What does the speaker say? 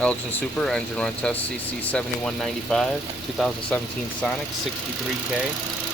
Elgin Super engine run test CC 7195 2017 Sonic 63K.